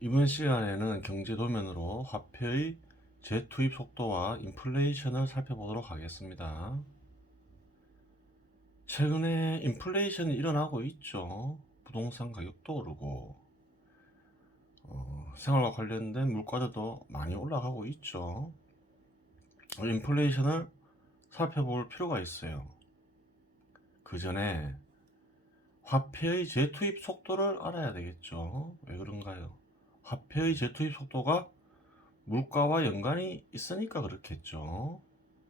이번 시간에는 경제 도면으로 화폐의 재투입 속도와 인플레이션을 살펴보도록 하겠습니다. 최근에 인플레이션이 일어나고 있죠. 부동산 가격도 오르고, 어, 생활과 관련된 물가들도 많이 올라가고 있죠. 인플레이션을 살펴볼 필요가 있어요. 그 전에 화폐의 재투입 속도를 알아야 되겠죠. 왜 그런가요? 화폐의 재투입 속도가 물가와 연관이 있으니까 그렇겠죠.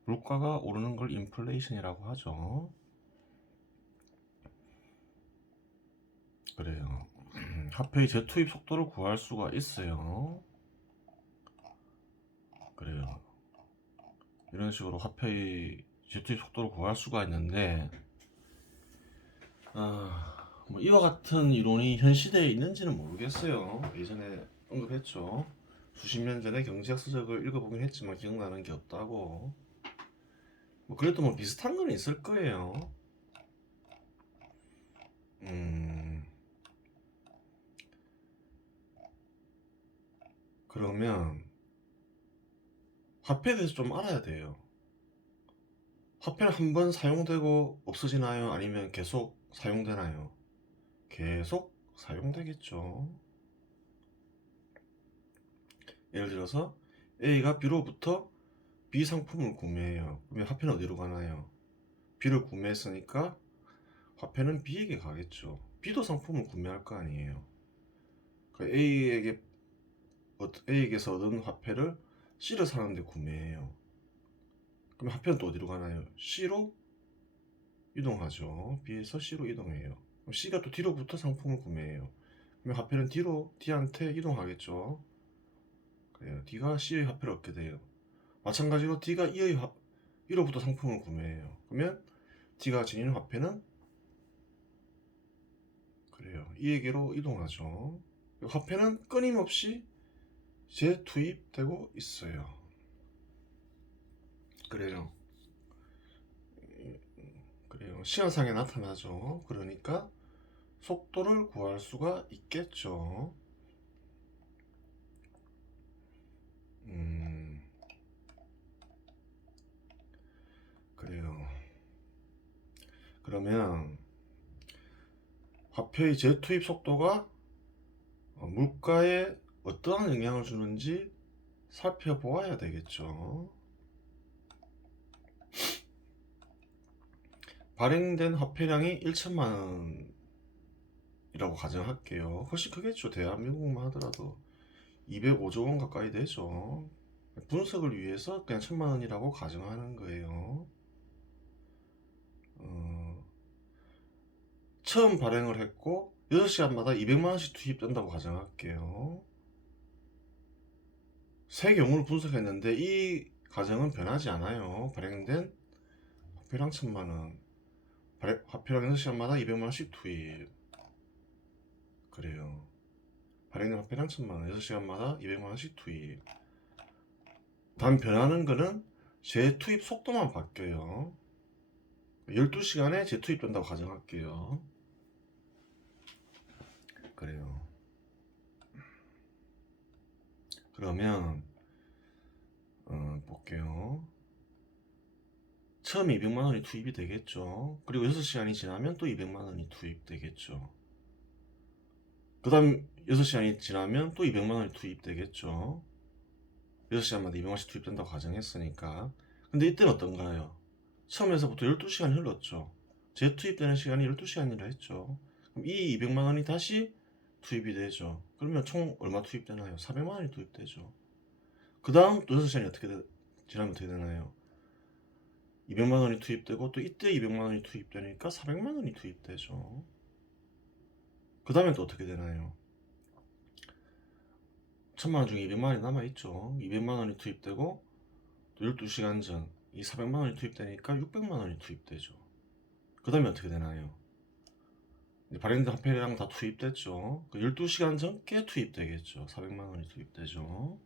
물가가 오르는 걸 인플레이션이라고 하죠. 그래요. 화폐의 재투입 속도를 구할 수가 있어요. 그래요. 이런 식으로 화폐의 재투입 속도를 구할 수가 있는데, 아, 뭐 이와 같은 이론이 현 시대에 있는지는 모르겠어요. 예전에 언급했죠. 수십 년 전에 경제학 서적을 읽어보긴 했지만 기억나는 게 없다고. 뭐 그래도 뭐 비슷한 건 있을 거예요. 음. 그러면 화폐에 대해서 좀 알아야 돼요. 화폐는 한 번 사용되고 없어지나요? 아니면 계속 사용되나요? 계속 사용되겠죠. 예를 들어서 A가 B로부터 B 상품을 구매해요. 그러면 화폐는 어디로 가나요? B를 구매했으니까 화폐는 B에게 가겠죠. B도 상품을 구매할 거 아니에요. 그 A에게 어, A에게서 얻은 화폐를 C를 사는데 구매해요. 그럼 화폐는 또 어디로 가나요? C로 이동하죠. B에서 C로 이동해요. C가 또 D로부터 상품을 구매해요. 그러면 화폐는 D로 D한테 이동하겠죠. 그래요. D가 C의 화폐를 얻게 돼요. 마찬가지로 D가 E의 화, E로부터 상품을 구매해요. 그러면 D가 지니는 화폐는 그래요. E에게로 이동하죠. 화폐는 끊임없이 재투입되고 있어요. 그래요. 그래요. 시간상에 나타나죠. 그러니까 속도를 구할 수가 있겠죠. 음, 그래요. 그러면 화폐의 재투입 속도가 어, 물가에 어떠한 영향을 주는지 살펴보아야 되겠죠. 발행된 화폐량이 1천만 원 이라고 가정할게요. 훨씬 크겠죠. 대한민국만 하더라도 205조 원 가까이 되죠. 분석을 위해서 그냥 천만 원이라고 가정하는 거예요. 어, 처음 발행을 했고 6시간마다 200만 원씩 투입된다고 가정할게요. 세 경우를 분석했는데 이 가정은 변하지 않아요. 발행된 화폐량 천만 원. 화폐량 6시간마다 200만 원씩 투입. 그래요. 발행된 화폐량 천만 원. 6시간마다 200만 원씩 투입. 단 변하는 거는 재투입 속도만 바뀌어요. 12시간에 재투입된다고 가정할게요. 그래요. 그러면 어, 볼게요. 처음 200만 원이 투입이 되겠죠. 그리고 6시간이 지나면 또 200만 원이 투입되겠죠. 그 다음 6시간이 지나면 또 200만 원이 투입되겠죠. 6시간마다 200만 원씩 투입된다고 가정했으니까. 근데 이때는 어떤가요? 처음에서부터 12시간이 흘렀죠. 재투입되는 시간이 12시간이라 했죠. 그럼 이 200만 원이 다시 투입이 되죠. 그러면 총 얼마 투입되나요? 400만 원이 투입되죠. 그 다음 또 6시간이 어떻게 되, 지나면 어떻게 되나요? 200만 원이 투입되고 또 이때 200만 원이 투입되니까 400만 원이 투입되죠. 그 다음엔 또 어떻게 되나요? 1000만 원 중에 200만 원이 남아 있죠. 200만 원이 투입되고 또 12시간 전 이 400만 원이 투입되니까 600만 원이 투입되죠. 그 다음에 어떻게 되나요? 이제 발행된 화폐량 다 투입됐죠. 그 12시간 전께 투입되겠죠. 400만 원이 투입되죠.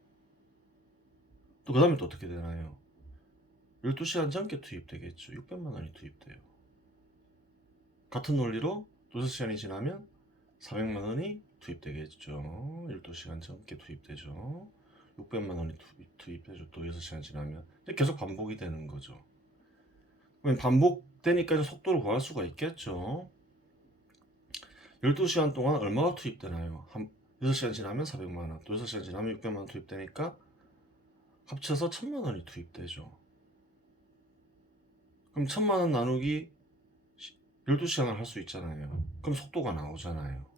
또 그 다음에 또 어떻게 되나요? 12시간 전께 투입되겠죠. 600만 원이 투입돼요. 같은 논리로 또 6시간이 지나면 400만 원이 투입되겠죠. 12시간 전께 투입되죠. 600만 원이 투입, 투입 되죠. 또 6시간 지나면 계속 반복이 되는 거죠. 반복되니까 이제 속도를 구할 수가 있겠죠. 12시간 동안 얼마가 투입되나요? 한 6시간 지나면 400만 원, 또 6시간 지나면 600만 원 투입되니까 합쳐서 1000만 원이 투입되죠. 그럼 1000만 원 나누기 12시간을 할 수 있잖아요. 그럼 속도가 나오잖아요.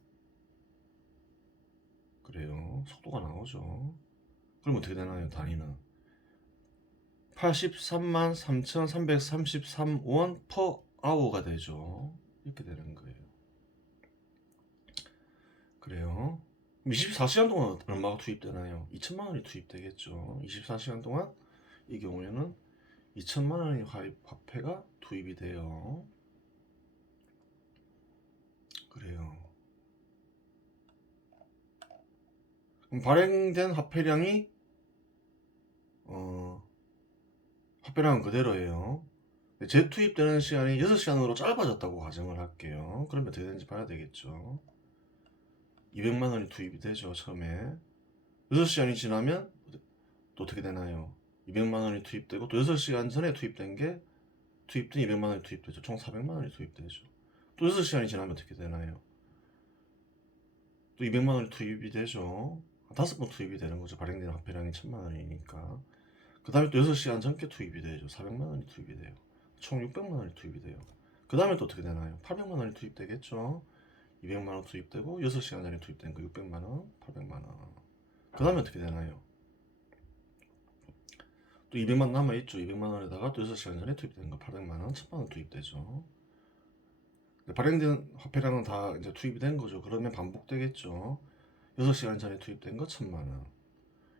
그래요. 속도가 나오죠. 그럼 어떻게 되나요? 단위는 83만 3,333원 per hour가 되죠. 이렇게 되는 거예요. 그래요. 24시간 동안 얼마가 투입되나요? 2천만 원이 투입되겠죠. 24시간 동안 이 경우에는 2천만 원의 화폐가 투입이 돼요. 그래요. 그럼 발행된 화폐량이 어 화폐량은 그대로예요. 재투입되는 시간이 6시간으로 짧아졌다고 가정을 할게요. 그러면 어떻게 되는지 봐야 되겠죠. 200만 원이 투입이 되죠, 처음에. 6시간이 지나면 또 어떻게 되나요? 200만 원이 투입되고 또 6시간 전에 투입된 게 투입된 200만 원이 투입되죠. 총 400만 원이 투입되죠. 또 6시간이 지나면 어떻게 되나요? 또 200만 원이 투입이 되죠. 다섯 번 투입이 되는 거죠. 발행된 화폐량이 1000만 원이니까. 그 다음에 또 6시간 전께 투입이 되죠. 400만 원이 투입이 돼요. 총 600만 원이 투입이 돼요. 그 다음에 또 어떻게 되나요? 800만 원이 투입되겠죠. 200만 원 투입되고 6시간 전에 투입된 거 600만 원, 800만 원. 그 다음에 어떻게 되나요? 또 200만 남아 있죠. 200만 원에다가 또 6시간 전에 투입된 거 800만 원, 1000만 원 투입되죠. 발행된 화폐량은 다 이제 투입이 된 거죠. 그러면 반복되겠죠. 6시간 전에 투입된 거 1000만 원.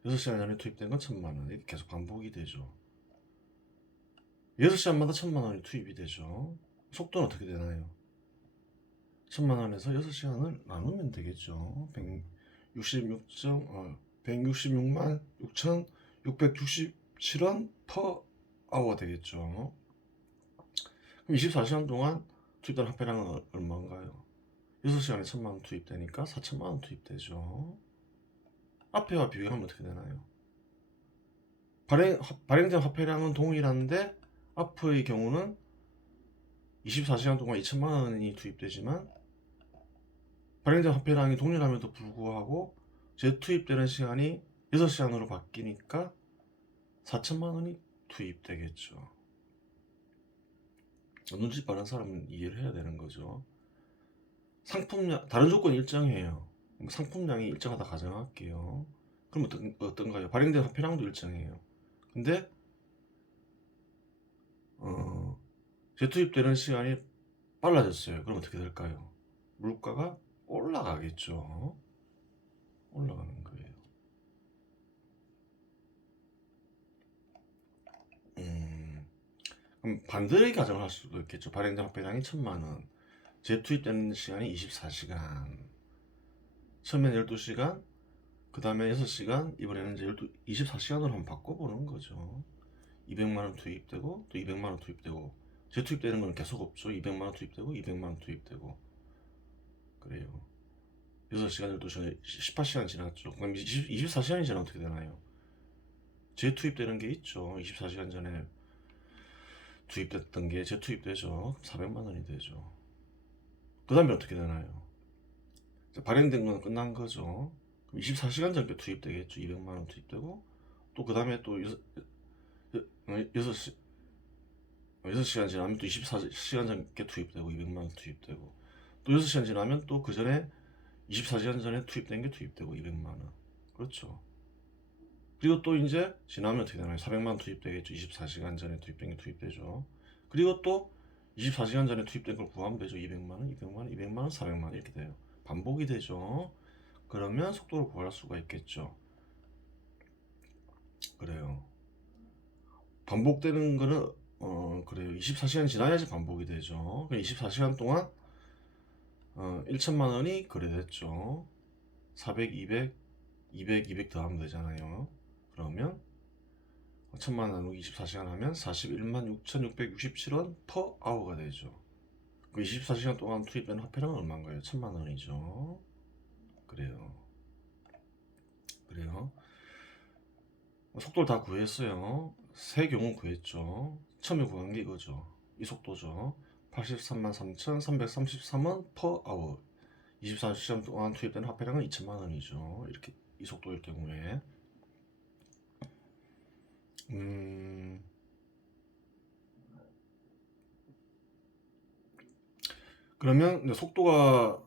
6시간 전에 투입된 건 1000만 원. 이렇게 계속 반복이 되죠. 6시간마다 1000만 원이 투입이 되죠. 속도는 어떻게 되나요? 1000만 원에서 6시간을 나누면 되겠죠. 166. 어, 166만 6,667원 per hour 되겠죠. 그럼 24시간 동안 투입된 화폐량은 얼- 얼마인가요? 6시간에 1000만 원 투입되니까 4천만 원 투입되죠. 앞에와 비교하면 어떻게 되나요? 발행, 화- 발행된 화폐량은 동일한데 앞의 경우는 24시간 동안 2천만 원이 투입되지만 발행된 화폐량이 동일함에도 불구하고 재투입되는 시간이 6시간으로 바뀌니까 4천만 원이 투입되겠죠. 눈치 빠른 사람은 이해를 해야 되는 거죠. 상품량, 다른 조건이 일정해요. 상품량이 일정하다 가정할게요. 그럼 어떤, 어떤가요? 발행된 화폐량도 일정해요. 근데, 어, 재투입되는 시간이 빨라졌어요. 그럼 어떻게 될까요? 물가가 올라가겠죠. 올라가는 거예요. 음, 그럼 반대의 가정을 할 수도 있겠죠. 발행된 화폐량이 천만 원, 재투입되는 시간이 24시간. 처음엔 12시간, 그 다음에 6시간, 이번에는 이제 12, 24시간으로 한번 바꿔보는 거죠. 200만 원 투입되고, 또 200만 원 투입되고, 재투입되는 건 계속 없죠. 200만 원 투입되고, 200만 원 투입되고. 그래요. 6시간, 12시간, 18시간 지났죠. 그럼 20, 24시간이 지나면 어떻게 되나요? 재투입되는 게 있죠. 24시간 전에 투입됐던 게 재투입되죠. 400만 원이 되죠. 그 다음에 어떻게 되나요? 발행된 건 끝난 거죠. 그럼 24시간 전께 투입되겠죠. 200만 원 투입되고 또 그 다음에 또 6, 6시 6시간 지나면 또 24시간 전께 투입되고 200만 원 투입되고 또 6시간 지나면 또 그 전에 24시간 전에 투입된 게 투입되고 200만 원 그렇죠 그리고 또 이제 지나면 어떻게 되나요 400만 원 투입되겠죠 24시간 전에 투입된 게 투입되죠 그리고 또 24시간 전에 투입된 걸 구하면 되죠. 200만 원 200만 원 200만 원 400만 원 이렇게 돼요. 반복이 되죠. 그러면 속도를 구할 수가 있겠죠. 그래요. 반복되는 거는 어 그래요. 24시간 지나야지 반복이 되죠. 24시간 동안 어 1천만 원이 거래됐죠. 400 200 200 200 더하면 되잖아요. 그러면 천만 원 나누기 24시간 하면 41만 6,667원 per hour가 되죠 그 24시간 동안 투입된 화폐량은 얼마인가요? 천만 원이죠 그래요. 그래요. 속도를 다 구했어요. 세 경우 구했죠. 처음에 구한 게 이거죠. 이 속도죠. 83만 3,333원 per hour. 24시간 동안 투입되는 화폐량은 2천만 원이죠. 이렇게 이 속도일 경우에. 음. 그러면 속도가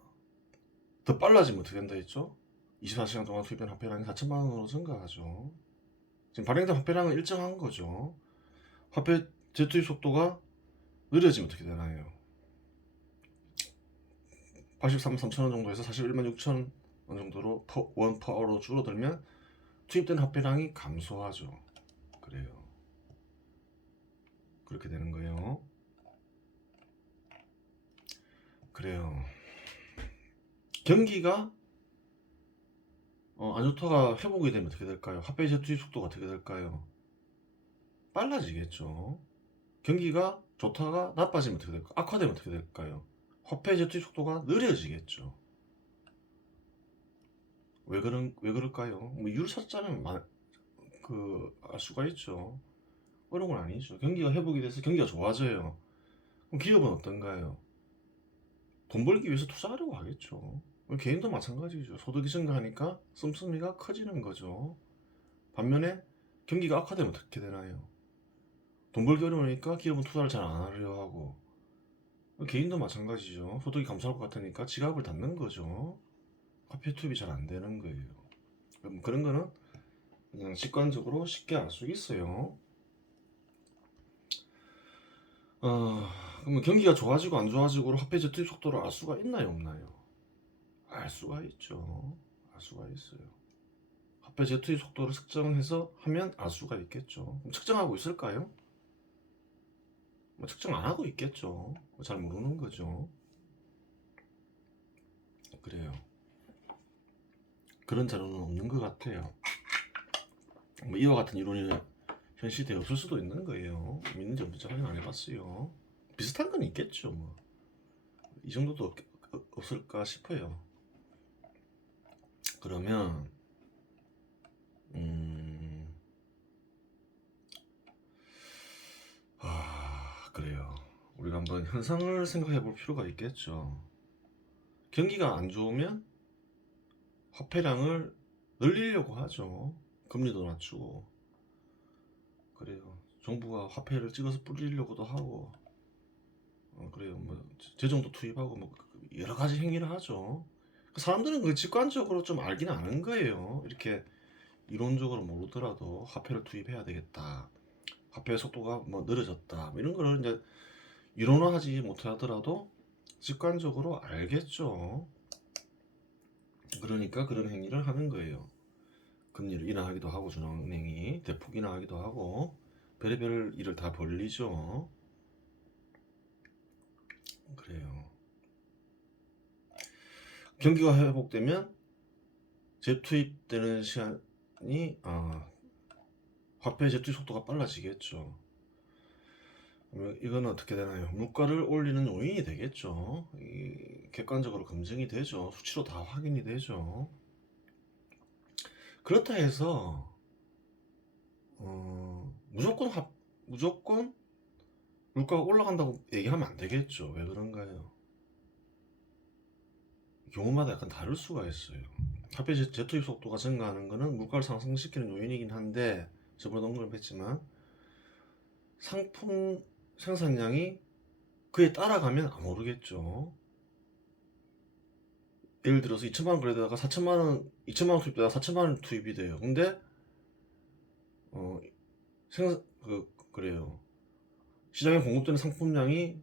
더 빨라지면 어떻게 된다 했죠? 24시간 동안 투입된 화폐량이 4천만 원으로 증가하죠. 지금 발행된 화폐량은 일정한 거죠. 화폐 재투입 속도가 느려지면 어떻게 되나요? 83만 3천 원 정도에서 41만 6천 원 정도로 퍼, 원 퍼어로 줄어들면 투입된 화폐량이 감소하죠. 그래요. 그렇게 되는 거예요. 그래요. 경기가 어, 안 좋다가 회복이 되면 어떻게 될까요? 화폐 재투입 속도가 어떻게 될까요? 빨라지겠죠. 경기가 좋다가 나빠지면 어떻게 될까요? 악화되면 어떻게 될까요? 화폐 재투입 속도가 느려지겠죠. 왜 그런 왜 그럴까요? 뭐 이유를 찾자면 그 알 수가 있죠. 어려운 건 아니죠. 경기가 회복이 돼서 경기가 좋아져요. 그럼 기업은 어떤가요? 돈 벌기 위해서 투자하려고 하겠죠. 개인도 마찬가지죠. 소득이 증가하니까 씀씀이가 커지는 거죠. 반면에 경기가 악화되면 어떻게 되나요? 돈 벌기 어려우니까 기업은 투자를 잘 안 하려 하고 개인도 마찬가지죠. 소득이 감소할 것 같으니까 지갑을 닫는 거죠. 화폐 투입이 잘 안 되는 거예요. 그럼 그런 거는 그냥 직관적으로 쉽게 알 수 있어요. 어, 그러면 경기가 좋아지고 안 좋아지고 화폐 재투입 속도를 알 수가 있나요, 없나요? 알 수가 있죠. 알 수가 있어요. 화폐 재투입 속도를 측정해서 하면 알 수가 있겠죠. 측정하고 있을까요? 뭐 측정 안 하고 있겠죠. 뭐잘 모르는 거죠. 그래요. 그런 자료는 없는 것 같아요. 뭐 이와 같은 이론이 현 시대에 없을 수도 있는 거예요. 있는지 없는지 확인 안 해봤어요. 비슷한 건 있겠죠. 뭐. 이 정도도 없, 없을까 싶어요. 그러면 음, 아 그래요. 우리가 한번 현상을 생각해 볼 필요가 있겠죠. 경기가 안 좋으면 화폐량을 늘리려고 하죠. 금리도 낮추고. 그래요. 정부가 화폐를 찍어서 뿌리려고도 하고. 어, 그래요. 뭐 재정도 투입하고 뭐 여러 가지 행위를 하죠. 사람들은 그 직관적으로 좀 알긴 아는 거예요. 이렇게 이론적으로 모르더라도 화폐를 투입해야 되겠다. 화폐 속도가 뭐 느려졌다. 뭐 이런 거를 이제 이론화하지 못하더라도 직관적으로 알겠죠. 그러니까 그런 행위를 하는 거예요. 금리를 인하하기도 하고 중앙은행이 대폭 인하하기도 하고 별의별 일을 다 벌리죠. 그래요. 경기가 회복되면 재투입되는 시간이 아, 화폐 재투입 속도가 빨라지겠죠. 이거는 어떻게 되나요? 물가를 올리는 요인이 되겠죠. 이 객관적으로 검증이 되죠. 수치로 다 확인이 되죠. 그렇다 해서 어, 무조건 합, 무조건 물가가 올라간다고 얘기하면 안 되겠죠. 왜 그런가요? 경우마다 약간 다를 수가 있어요. 재- 재투입 속도가 증가하는 것은 물가를 상승시키는 요인이긴 한데 저번에 언급했지만 상품 생산량이 그에 따라가면 안 오르겠죠. 예를 들어서 2천만 원 거래되다가 4천만 원, 2천만 원 투입되다가 4천만 원 투입이 돼요. 근데 어 생산 그 그래요. 시장에 공급되는 상품량이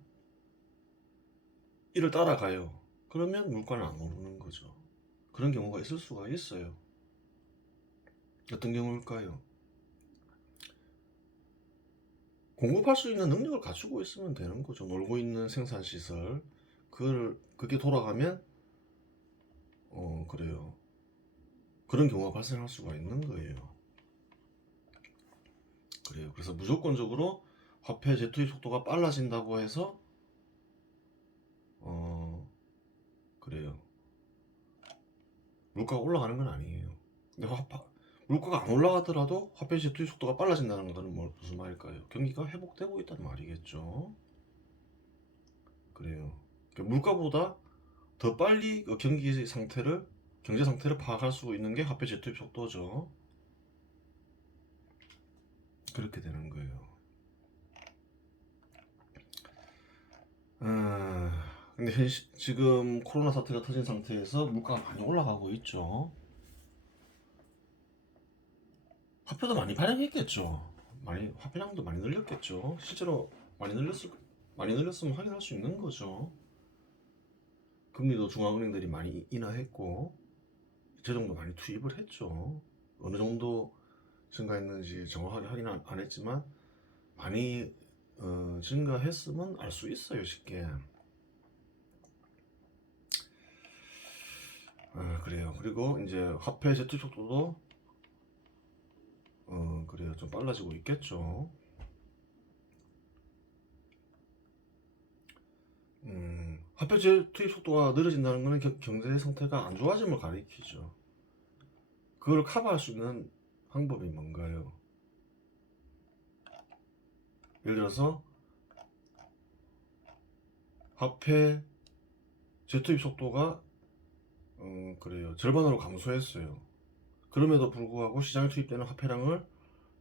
이를 따라가요. 그러면 물가는 안 오르는 거죠. 그런 경우가 있을 수가 있어요. 어떤 경우일까요? 공급할 수 있는 능력을 갖추고 있으면 되는 거죠. 놀고 있는 생산 시설. 그걸 그게 돌아가면 어 그래요. 그런 경우가 발생할 수가 있는 거예요. 그래요. 그래서 무조건적으로 화폐 재투입 속도가 빨라진다고 해서 어 그래요. 물가가 올라가는 건 아니에요. 근데 화, 화- 물가가 안 올라가더라도 화폐시 투입 속도가 빨라진다는 것은 뭐, 무슨 말일까요? 경기가 회복되고 있다는 말이겠죠. 그래요. 그러니까 물가보다 더 빨리 그 경기 상태를 경제 상태를 파악할 수 있는 게 화폐 투입 속도죠. 그렇게 되는 거예요. 아, 근데 현시, 지금 코로나 사태가 터진 상태에서 물가가 많이 올라가고 있죠. 화폐도 많이 발행했겠죠. 많이 화폐량도 많이 늘렸겠죠. 실제로 많이 늘렸을 많이 늘렸으면 확인할 수 있는 거죠. 금리도 중앙은행들이 많이 인하했고 재정도 많이 투입을 했죠. 어느 정도 증가했는지 정확하게 확인 안, 안 했지만 많이 어, 증가했으면 알 수 있어요 쉽게. 아, 그래요. 그리고 이제 화폐 제투 속도도 어 그래요 좀 빨라지고 있겠죠. 음, 화폐 제 투입 속도가 느려진다는 것은 겨- 경제 상태가 안 좋아짐을 가리키죠. 그걸 커버할 수 있는 방법이 뭔가요? 예를 들어서 화폐 재투입 속도가 음, 그래요 절반으로 감소했어요. 그럼에도 불구하고 시장에 투입되는 화폐량을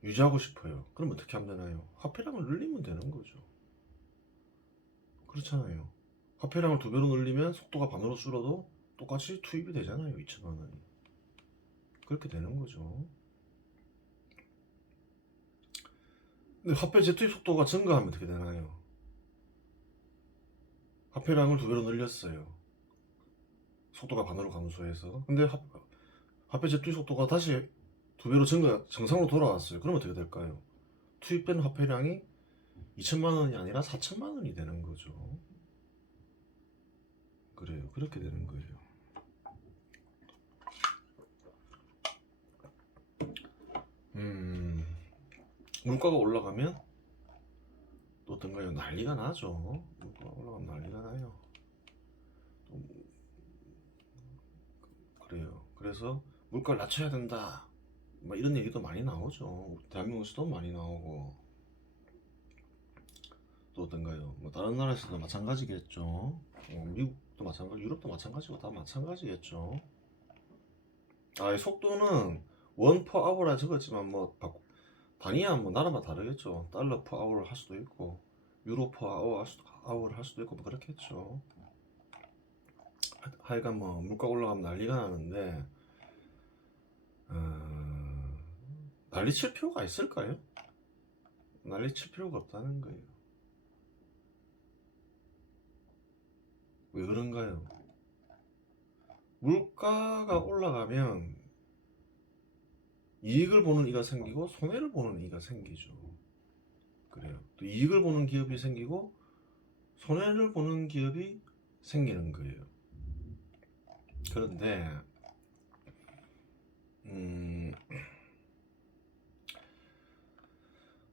유지하고 싶어요. 그럼 어떻게 하면 되나요? 화폐량을 늘리면 되는 거죠. 그렇잖아요. 화폐량을 두 배로 늘리면 속도가 반으로 줄어도 똑같이 투입이 되잖아요. 2천만 원이. 그렇게 되는 거죠. 근데 화폐 재투입 속도가 증가하면 어떻게 되나요? 화폐량을 두 배로 늘렸어요. 속도가 반으로 감소해서. 근데 화, 화폐 재투입 속도가 다시 두 배로 증가, 정상으로 돌아왔어요. 그럼 어떻게 될까요? 투입된 화폐량이 2천만 원이 아니라 4천만 원이 되는 거죠. 그래요. 그렇게 되는 거예요. 음, 물가가 올라가면 또 어떤가요? 난리가 나죠. 물가가 올라가면 난리가 나요. 또 그래요. 그래서 물가를 낮춰야 된다. 뭐 이런 얘기도 많이 나오죠. 대한민국에서도 많이 나오고. 또 어떤가요? 뭐 다른 나라에서도 마찬가지겠죠. 어, 미국 도 마찬가지, 유럽도 마찬가지고 다 마찬가지겠죠. 아, 이 속도는 원 퍼 아워라 적었지만 뭐 바- 단위야 뭐 나라마다 다르겠죠. 달러 퍼 아워를 할 수도 있고 유로 퍼 아워 할 수도, 아워를 할 수도 있고 뭐 그렇겠죠. 하- 하여간 뭐 물가 올라가면 난리가 나는데 어, 난리 칠 필요가 있을까요? 난리 칠 필요가 없다는 거예요. 왜 그런가요? 물가가 올라가면 이익을 보는 이가 생기고 손해를 보는 이가 생기죠. 그래요. 또 이익을 보는 기업이 생기고 손해를 보는 기업이 생기는 거예요. 그런데 음,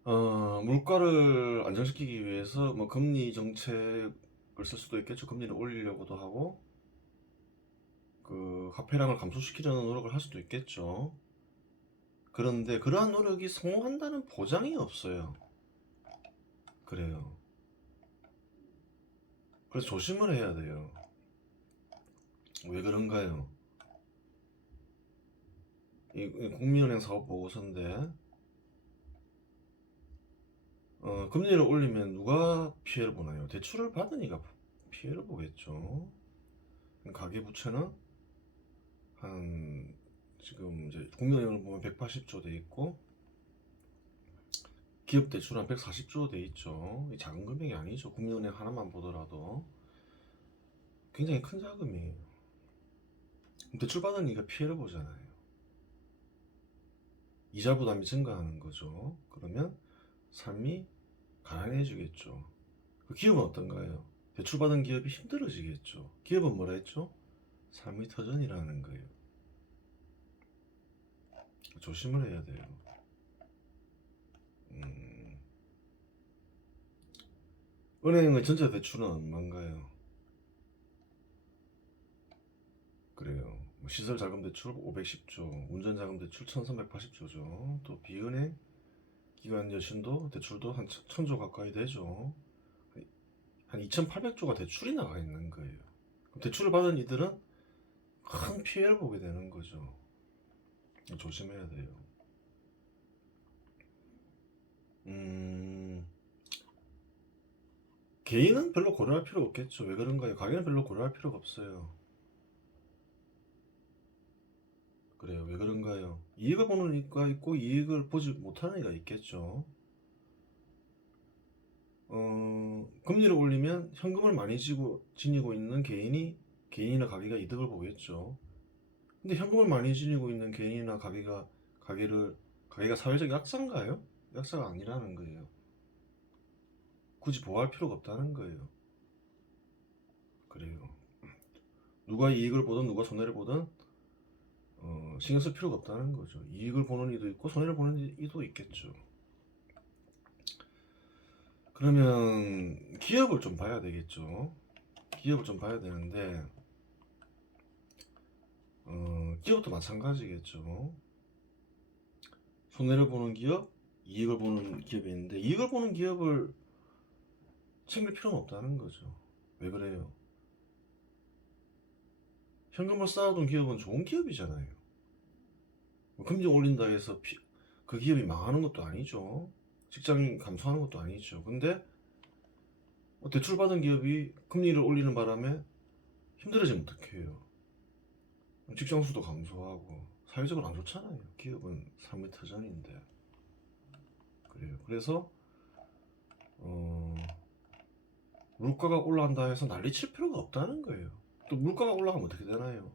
어, 물가를 안정시키기 위해서 뭐 금리 정책을 쓸 수도 있겠죠. 금리를 올리려고도 하고 그 화폐량을 감소시키려는 노력을 할 수도 있겠죠. 그런데 그러한 노력이 성공한다는 보장이 없어요. 그래요. 그래서 조심을 해야 돼요. 왜 그런가요? 이, 이 국민은행 사업 보고서인데, 어, 금리를 올리면 누가 피해를 보나요? 대출을 이가 피해를 보겠죠. 가계부채는 한 지금 이제 국민은행을 보면 180조 돼 있고 기업 대출 한 140조 돼 있죠. 이 작은 금액이 아니죠. 국민은행 하나만 보더라도 굉장히 큰 자금이에요. 대출 이가 피해를 보잖아요. 이자 부담이 증가하는 거죠. 그러면 삶이 가난해지겠죠. 그 기업은 어떤가요? 대출 받은 기업이 힘들어지겠죠. 기업은 뭐라 했죠? 삶이 터전이라는 거예요. 조심을 해야 돼요. 음, 은행의 전체 대출은 얼마인가요? 그래요. 뭐 시설 자금 대출 510조, 운전 자금 대출 1380조죠. 또 비은행 기관 여신도 대출도 한 1000조 가까이 되죠. 한 2800조가 대출이 나가 있는 거예요. 대출을 받은 이들은 큰 피해를 보게 되는 거죠. 조심해야 돼요. 음, 개인은 별로 고려할 필요 없겠죠. 왜 그런가요? 가게는 별로 고려할 필요가 없어요. 그래요. 왜 그런가요? 이익을 보는 이가 있고 이익을 보지 못하는 이가 있겠죠. 어, 금리를 올리면 현금을 많이 지고, 지니고 있는 개인이 개인이나 가게가 이득을 보겠죠. 근데 현금을 많이 지니고 있는 개인이나 가게가 가게를 가게가 사회적 약자인가요? 약자가 아니라는 거예요. 굳이 보호할 필요가 없다는 거예요. 그래요. 누가 이익을 보든 누가 손해를 보든 어, 신경 쓸 필요가 없다는 거죠. 이익을 보는 이도 있고 손해를 보는 이도 있겠죠. 그러면 기업을 좀 봐야 되겠죠. 기업을 좀 봐야 되는데 어, 기업도 마찬가지겠죠. 손해를 보는 기업, 이익을 보는 기업이 있는데 이익을 보는 기업을 챙길 필요는 없다는 거죠. 왜 그래요? 현금을 쌓아둔 기업은 좋은 기업이잖아요. 뭐 금리 올린다 해서 피- 그 기업이 망하는 것도 아니죠. 직장인 감소하는 것도 아니죠. 근데 뭐 대출받은 기업이 금리를 올리는 바람에 힘들어지면 어떡해요. 직장 수도 감소하고 사회적으로 안 좋잖아요. 기업은 삶의 터전인데. 그래요. 그래서 어, 물가가 올라간다 해서 난리 칠 필요가 없다는 거예요. 또 물가가 올라가면 어떻게 되나요?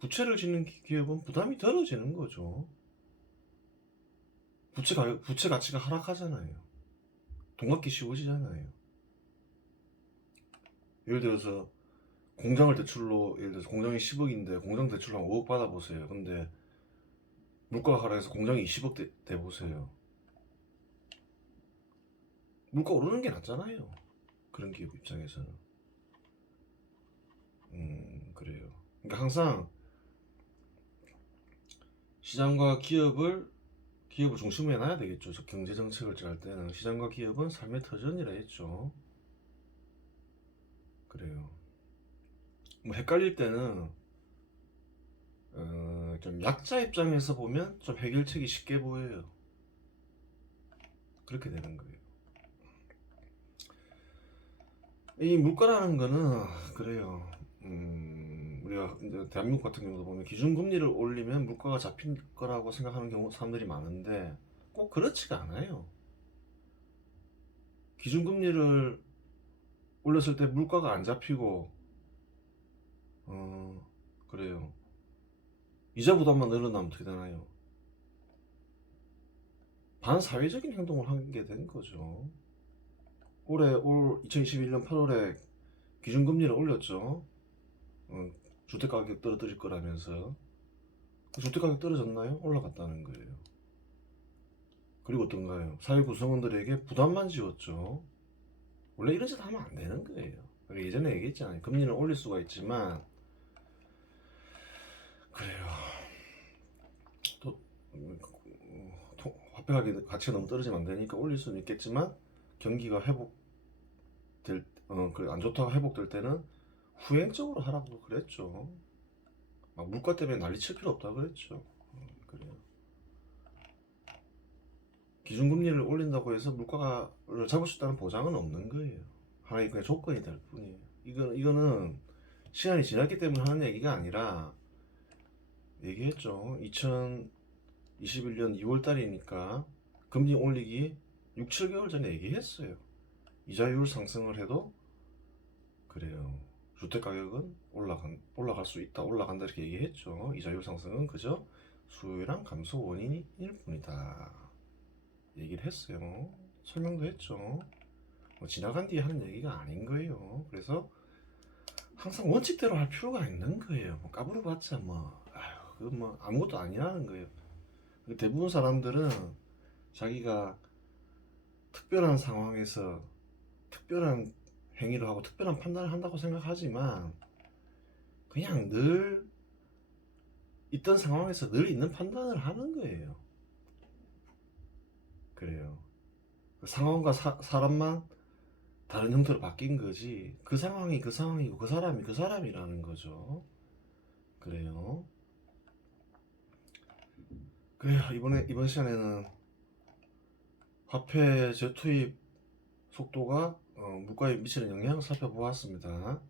부채를 짓는 기- 기업은 부담이 덜어지는 거죠. 부채 가격, 부채 가치가 하락하잖아요. 돈 갖기 쉬워지잖아요. 예를 들어서 공장을 대출로 예를 들어서 공장이 10억인데 공장 대출로 한 5억 받아보세요. 근데 물가가 하락해서 공장이 20억 돼, 돼 보세요. 물가 오르는 게 낫잖아요. 그런 기업 입장에서는. 음, 그래요. 그러니까 항상 시장과 기업을 기업을 중심에 놔야 되겠죠. 저 경제 정책을 짤 때는 시장과 기업은 삶의 터전이라 했죠. 그래요. 뭐 헷갈릴 때는 어, 좀 약자 입장에서 보면 좀 해결책이 쉽게 보여요. 그렇게 되는 거예요. 이 물가라는 거는 그래요. 음, 우리가 이제 대한민국 같은 경우도 보면 기준금리를 올리면 물가가 잡힐 거라고 생각하는 경우 사람들이 많은데 꼭 그렇지가 않아요. 기준금리를 올렸을 때 물가가 안 잡히고 어 그래요. 이자 부담만 늘어나면 어떻게 되나요? 반사회적인 행동을 하게 된 거죠. 올해 올 2021년 8월에 기준금리를 올렸죠. 어, 주택 가격 떨어뜨릴 거라면서 그 주택 가격 떨어졌나요? 올라갔다는 거예요. 그리고 어떤가요? 사회 구성원들에게 부담만 지웠죠. 원래 이런 짓 하면 안 되는 거예요. 우리 예전에 얘기했잖아요. 금리는 올릴 수가 있지만 그래요. 또 음, 화폐 가격 가치가 너무 떨어지면 안 되니까 올릴 수는 있겠지만 경기가 회복될 어, 그안 좋다가 회복될 때는 후행적으로 하라고 그랬죠. 막 물가 때문에 난리 칠 필요 없다 그랬죠. 어, 그래요. 기준금리를 올린다고 해서 물가를 잡을 수 있다는 보장은 없는 거예요. 하나의 그냥 조건이 될 뿐이에요. 이거 이거는 시간이 지났기 때문에 하는 얘기가 아니라 얘기했죠. 2021년 2월 달이니까 금리 올리기 6, 7개월 전에 얘기했어요. 이자율 상승을 해도 그래요. 주택 가격은 올라간 올라갈 수 있다, 올라간다 이렇게 얘기했죠. 이자율 상승은 그저 수요랑 감소 원인일 뿐이다. 얘기를 했어요. 설명도 했죠. 뭐 지나간 뒤에 하는 얘기가 아닌 거예요. 그래서 항상 원칙대로 할 필요가 있는 거예요. 뭐 까불어봤자 뭐, 아유, 그뭐 아무것도 아니라는 거예요. 대부분 사람들은 자기가 특별한 상황에서 특별한 행위를 하고 특별한 판단을 한다고 생각하지만 그냥 늘 있던 상황에서 늘 있는 판단을 하는 거예요. 그래요. 그 상황과 사, 사람만 다른 형태로 바뀐 거지. 그 상황이 그 상황이고 그 사람이 그 사람이라는 거죠. 그래요. 그래요. 이번에 이번 시간에는 화폐 재투입 속도가 어, 물가에 미치는 영향을 살펴보았습니다.